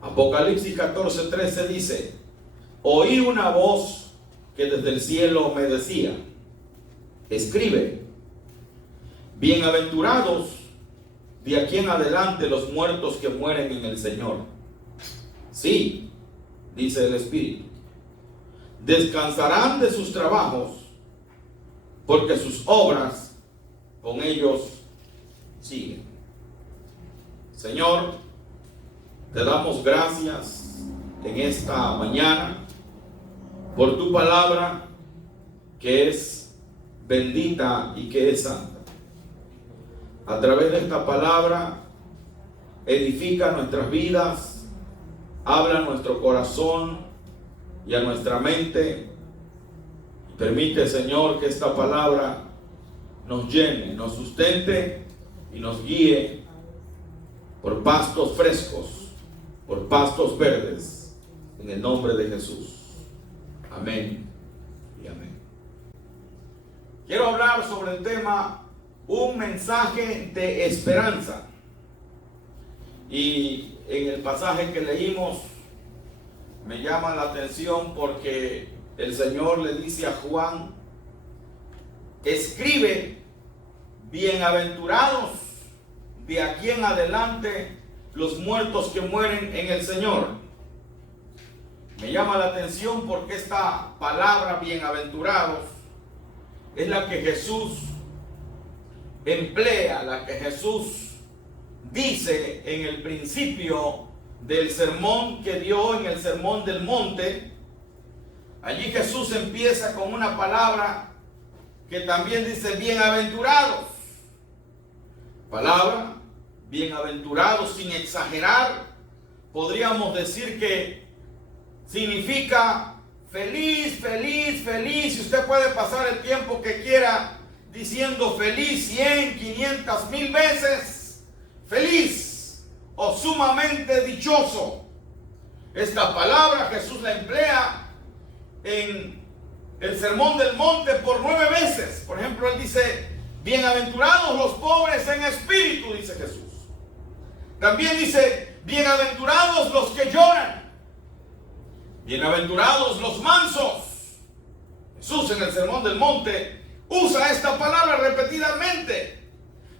Apocalipsis 14:13 dice: oí una voz que desde el cielo me decía: escribe, bienaventurados de aquí en adelante los muertos que mueren en el Señor. Sí, dice el Espíritu, descansarán de sus trabajos, porque sus obras con ellos siguen. Señor, te damos gracias en esta mañana por tu palabra, que es bendita y que es santa. A través de esta palabra, edifica nuestras vidas, habla a nuestro corazón y a nuestra mente. Permite, Señor, que esta palabra nos llene, nos sustente y nos guíe por pastos frescos, por pastos verdes, en el nombre de Jesús. Amén y amén. Quiero hablar sobre el tema un mensaje de esperanza. Y en el pasaje que leímos me llama la atención porque el Señor le dice a Juan: escribe, bienaventurados de aquí en adelante los muertos que mueren en el Señor. Me llama la atención porque esta palabra bienaventurados es la que Jesús emplea, la que Jesús dice en el principio del sermón que dio en el Sermón del Monte. Allí Jesús empieza con una palabra que también dice bienaventurados. Palabra bienaventurados, sin exagerar, podríamos decir que significa feliz, feliz, feliz. Y usted puede pasar el tiempo que quiera diciendo feliz 100, 500, 1000 veces. Feliz o sumamente dichoso. Esta palabra Jesús la emplea en el Sermón del Monte por 9 veces. Por ejemplo, él dice: bienaventurados los pobres en espíritu, dice Jesús. También dice: bienaventurados los que lloran, bienaventurados los mansos. Jesús en el Sermón del Monte usa esta palabra repetidamente.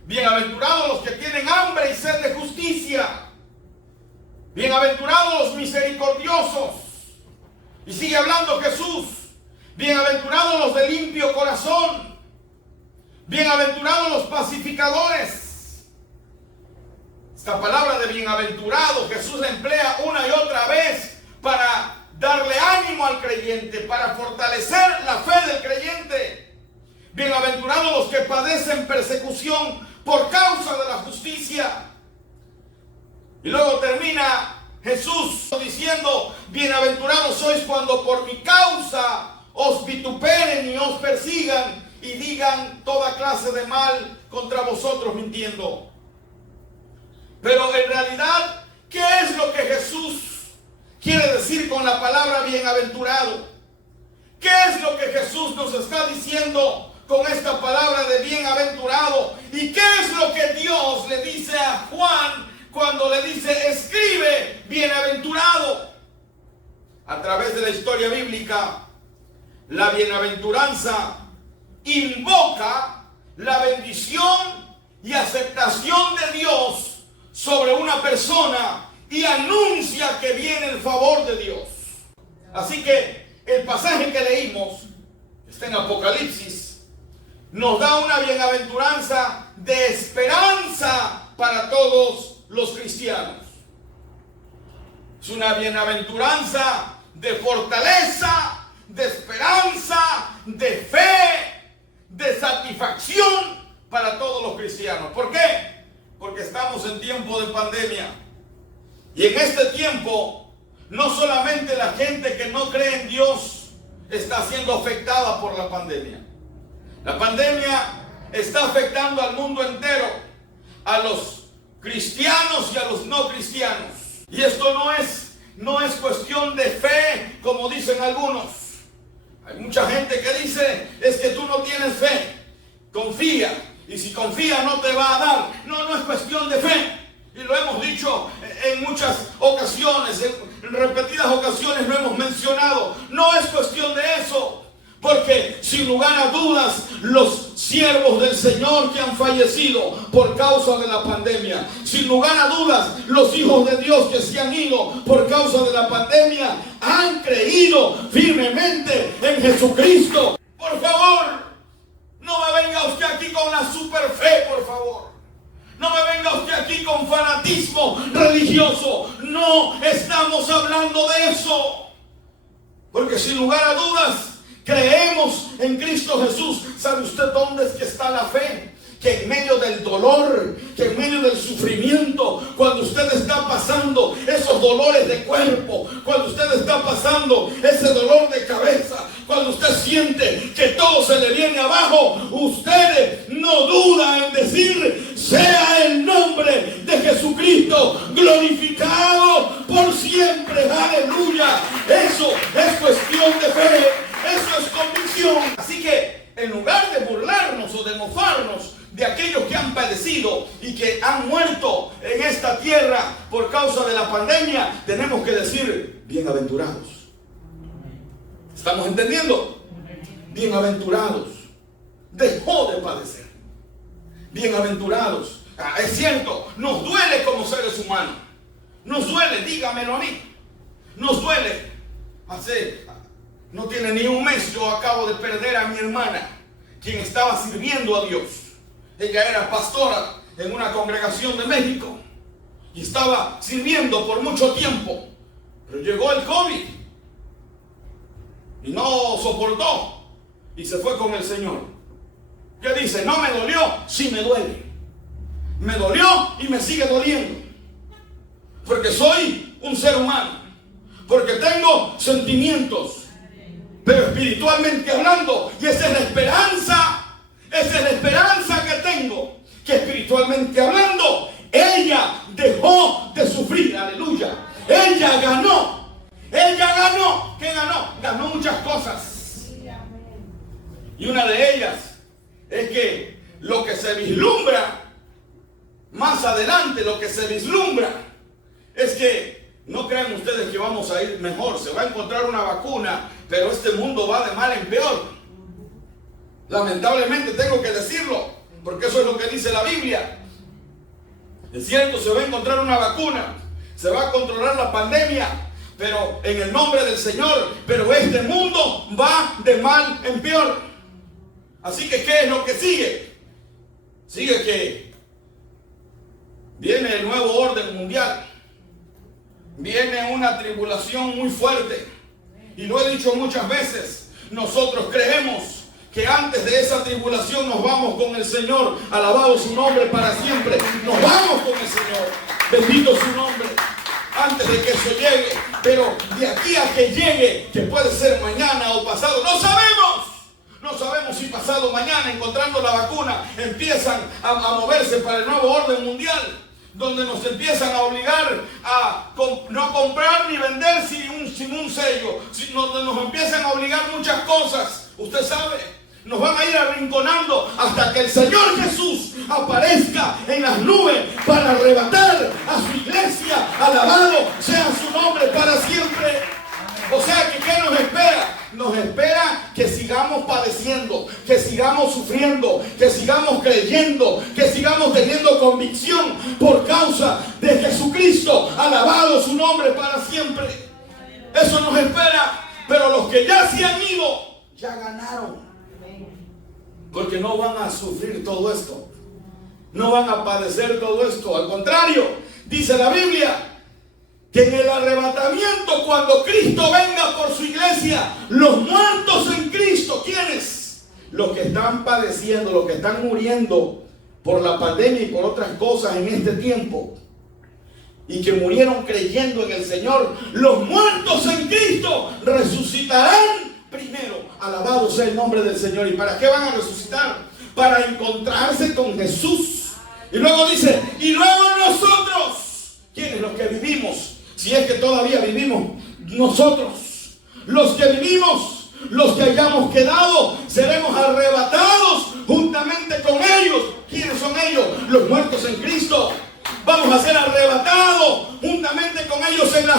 Bienaventurados los que tienen hambre y sed de justicia, bienaventurados los misericordiosos. Y sigue hablando Jesús: bienaventurados los de limpio corazón, bienaventurados los pacificadores. Esta palabra de bienaventurado Jesús la emplea una y otra vez para darle ánimo al creyente, para fortalecer la fe del creyente. Bienaventurados los que padecen persecución por causa de la justicia. Y luego termina Jesús diciendo: bienaventurados sois cuando por mi causa os vituperen y os persigan y digan toda clase de mal contra vosotros mintiendo. Pero en realidad, ¿qué es lo que Jesús quiere decir con la palabra bienaventurado? ¿Qué es lo que Jesús nos está diciendo con esta palabra de bienaventurado? ¿Y qué es lo que Dios le dice a Juan cuando le dice: escribe, bienaventurado? A través de la historia bíblica, la bienaventuranza invoca la bendición y aceptación de Dios sobre una persona y anuncia que viene el favor de Dios. Así que el pasaje que leímos, está en Apocalipsis, nos da una bienaventuranza de esperanza para todos los cristianos. Es una bienaventuranza de fortaleza, de esperanza, de fe, de satisfacción para todos los cristianos. ¿Por qué? Porque estamos en tiempo de pandemia. Y en este tiempo, no solamente la gente que no cree en Dios está siendo afectada por la pandemia. La pandemia está afectando al mundo entero, a los cristianos y a los no cristianos. Y esto no es cuestión de fe, como dicen algunos. Hay mucha gente que dice: es que tú no tienes fe, confía, y si confía no te va a dar. No es cuestión de fe, y lo hemos dicho en muchas ocasiones. ocasiones, en repetidas ocasiones lo hemos mencionado. No es cuestión de eso. Porque sin lugar a dudas, los siervos del Señor que han fallecido por causa de la pandemia, sin lugar a dudas, los hijos de Dios que se han ido por causa de la pandemia, han creído firmemente en Jesucristo. Por favor, no me venga usted aquí con la super fe, por favor. No me venga usted aquí con fanatismo religioso. No estamos hablando de eso. Porque sin lugar a dudas, creemos en Cristo Jesús. ¿Sabe usted dónde es que está la fe? Que en medio del dolor, que en medio del sufrimiento, cuando usted está pasando esos dolores de cuerpo, cuando usted está pasando ese dolor de cabeza, cuando usted siente que todo se le viene abajo, usted no duda en decir: sea el nombre de Jesucristo glorificado por siempre. Aleluya. Eso es cuestión de fe. Eso es convicción. Así que en lugar de burlarnos o de mofarnos de aquellos que han padecido y que han muerto en esta tierra por causa de la pandemia, tenemos que decir: bienaventurados. ¿Estamos entendiendo? Bienaventurados. Dejó de padecer. Bienaventurados. Es cierto, nos duele como seres humanos. Nos duele, dígamelo a mí. Nos duele. No tiene ni un mes, yo acabo de perder a mi hermana, quien estaba sirviendo a Dios. Ella era pastora en una congregación de México y estaba sirviendo por mucho tiempo. Pero llegó el COVID y no soportó y se fue con el Señor. ¿Qué dice? ¿No me dolió? Sí me duele. Me dolió y me sigue doliendo. Porque soy un ser humano. Porque tengo sentimientos. Pero espiritualmente hablando, y esa es la esperanza que tengo, que espiritualmente hablando, ella dejó de sufrir. Aleluya. Ella ganó. ¿Qué ganó? Ganó muchas cosas. Y una de ellas es que lo que se vislumbra más adelante, es que no crean ustedes que vamos a ir mejor. Se va a encontrar una vacuna, pero este mundo va de mal en peor. Lamentablemente tengo que decirlo, porque eso es lo que dice la Biblia. Es cierto, se va a encontrar una vacuna, se va a controlar la pandemia, pero en el nombre del Señor, pero este mundo va de mal en peor. Así que, ¿qué es lo que sigue? Sigue que viene el nuevo orden mundial. Viene una tribulación muy fuerte. Y lo he dicho muchas veces, nosotros creemos que antes de esa tribulación nos vamos con el Señor. Alabado su nombre para siempre. Nos vamos con el Señor. Bendito su nombre. Antes de que eso llegue. Pero de aquí a que llegue, que puede ser mañana o pasado, no sabemos. No sabemos si pasado mañana, encontrando la vacuna, empiezan a moverse para el nuevo orden mundial, donde nos empiezan a obligar a no comprar ni vender sin un sello, donde nos empiezan a obligar muchas cosas. Usted sabe, nos van a ir arrinconando hasta que el Señor Jesús aparezca en las nubes para arrebatar a su iglesia. Alabado sea su nombre para siempre. O sea que ¿qué nos espera? Nos espera que sigamos padeciendo, que sigamos sufriendo, que sigamos creyendo, que sigamos teniendo convicción por causa de Jesucristo. Alabado su nombre para siempre. Eso nos espera. Pero los que ya se han ido, ya ganaron. Porque no van a sufrir todo esto. No van a padecer todo esto. Al contrario, dice la Biblia, que en el arrebatamiento, cuando Cristo venga por su iglesia, los muertos en Cristo, ¿quiénes? Los que están padeciendo, los que están muriendo por la pandemia y por otras cosas en este tiempo, y que murieron creyendo en el Señor, los muertos en Cristo resucitarán primero. Alabado sea el nombre del Señor. ¿Y para qué van a resucitar? Para encontrarse con Jesús. Y luego dice, y luego nosotros, ¿quiénes? Los que vivimos. Si es que todavía vivimos, nosotros, los que vivimos, los que hayamos quedado, seremos arrebatados juntamente con ellos. ¿Quiénes son ellos? Los muertos en Cristo. Vamos a ser arrebatados juntamente con ellos en las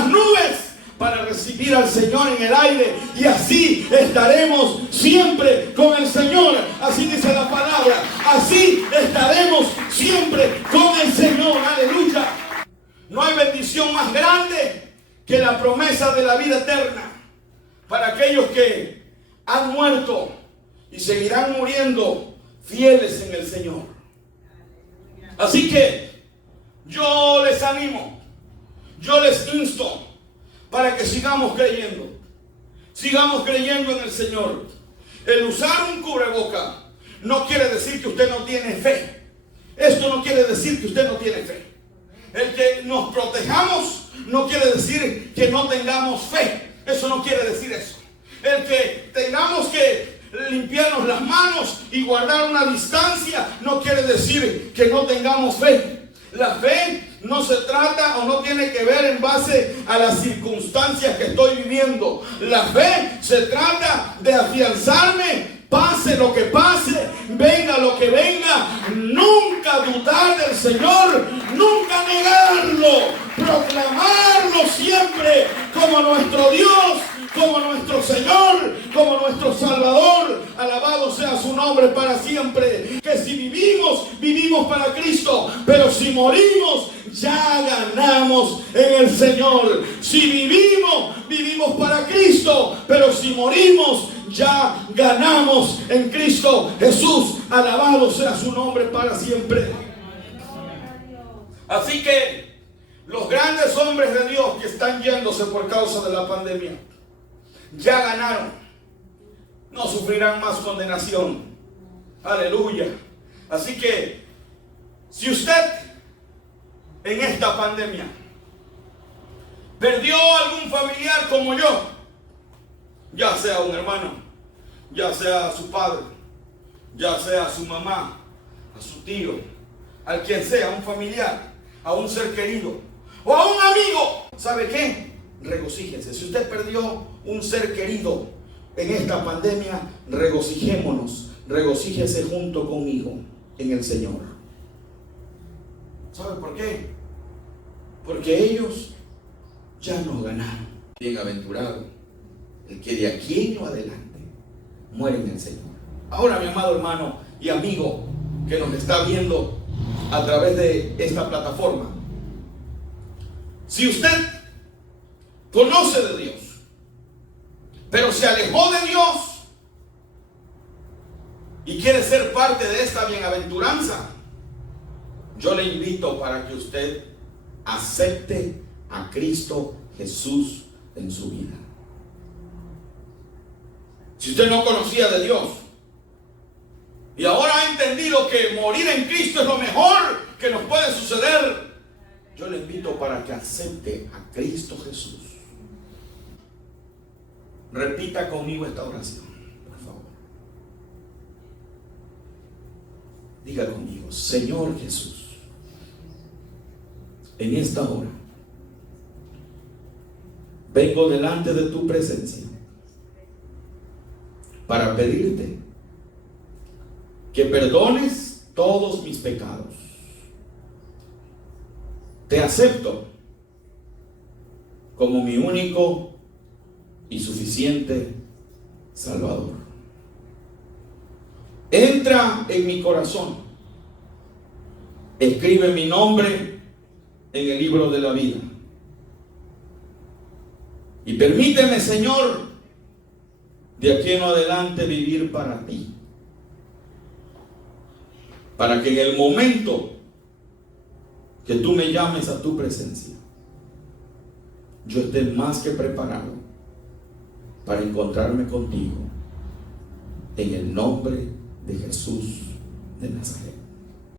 recibir al Señor en el aire y así estaremos siempre con el Señor. Así dice la palabra. Así estaremos siempre con el Señor. Aleluya. No hay bendición más grande que la promesa de la vida eterna para aquellos que han muerto y seguirán muriendo fieles en el Señor. Así que yo les animo, yo les insto para que sigamos creyendo en el Señor. El usar un cubreboca no quiere decir que usted no tiene fe. Esto no quiere decir que usted no tiene fe. El que nos protejamos no quiere decir que no tengamos fe. Eso no quiere decir eso. El que tengamos que limpiarnos las manos y guardar una distancia no quiere decir que no tengamos fe. La fe no se trata o no tiene que ver en base a las circunstancias que estoy viviendo. La fe se trata de afianzarme. Pase lo que pase, venga lo que venga, nunca dudar del Señor, nunca negarlo, proclamarlo siempre como nuestro Dios, como nuestro Señor, como nuestro Salvador. Alabado sea su nombre para siempre. Que si vivimos, vivimos para Cristo, pero si morimos, ya ganamos en el Señor. Si vivimos, vivimos para Cristo, pero si morimos, ya ganamos en Cristo Jesús. Alabado sea su nombre para siempre. Así que los grandes hombres de Dios que están yéndose por causa de la pandemia ya ganaron. No sufrirán más condenación. Aleluya. Así que si usted en esta pandemia perdió algún familiar como yo, ya sea un hermano, ya sea su padre, ya sea su mamá, a su tío, al quien sea, un familiar, a un ser querido o a un amigo, ¿sabe qué? Regocíjese. Si usted perdió un ser querido en esta pandemia, regocijémonos, regocíjese junto conmigo en el Señor. ¿Sabe por qué? Porque ellos ya nos ganaron. Bienaventurado el que de aquí en adelante muere en el Señor. Ahora, mi amado hermano y amigo que nos está viendo a través de esta plataforma, si usted conoce de Dios, pero se alejó de Dios y quiere ser parte de esta bienaventuranza, yo le invito para que usted acepte a Cristo Jesús en su vida. Si usted no conocía de Dios y ahora ha entendido que morir en Cristo es lo mejor que nos puede suceder, yo le invito para que acepte a Cristo Jesús. Repita conmigo esta oración, por favor. Diga conmigo: Señor Jesús, en esta hora vengo delante de tu presencia para pedirte que perdones todos mis pecados. Te acepto como mi único y suficiente Salvador. Entra en mi corazón, escribe mi nombre en el libro de la vida y permíteme, Señor, de aquí en adelante vivir para ti, para que en el momento que tú me llames a tu presencia, yo esté más que preparado para encontrarme contigo, en el nombre de Jesús de Nazaret.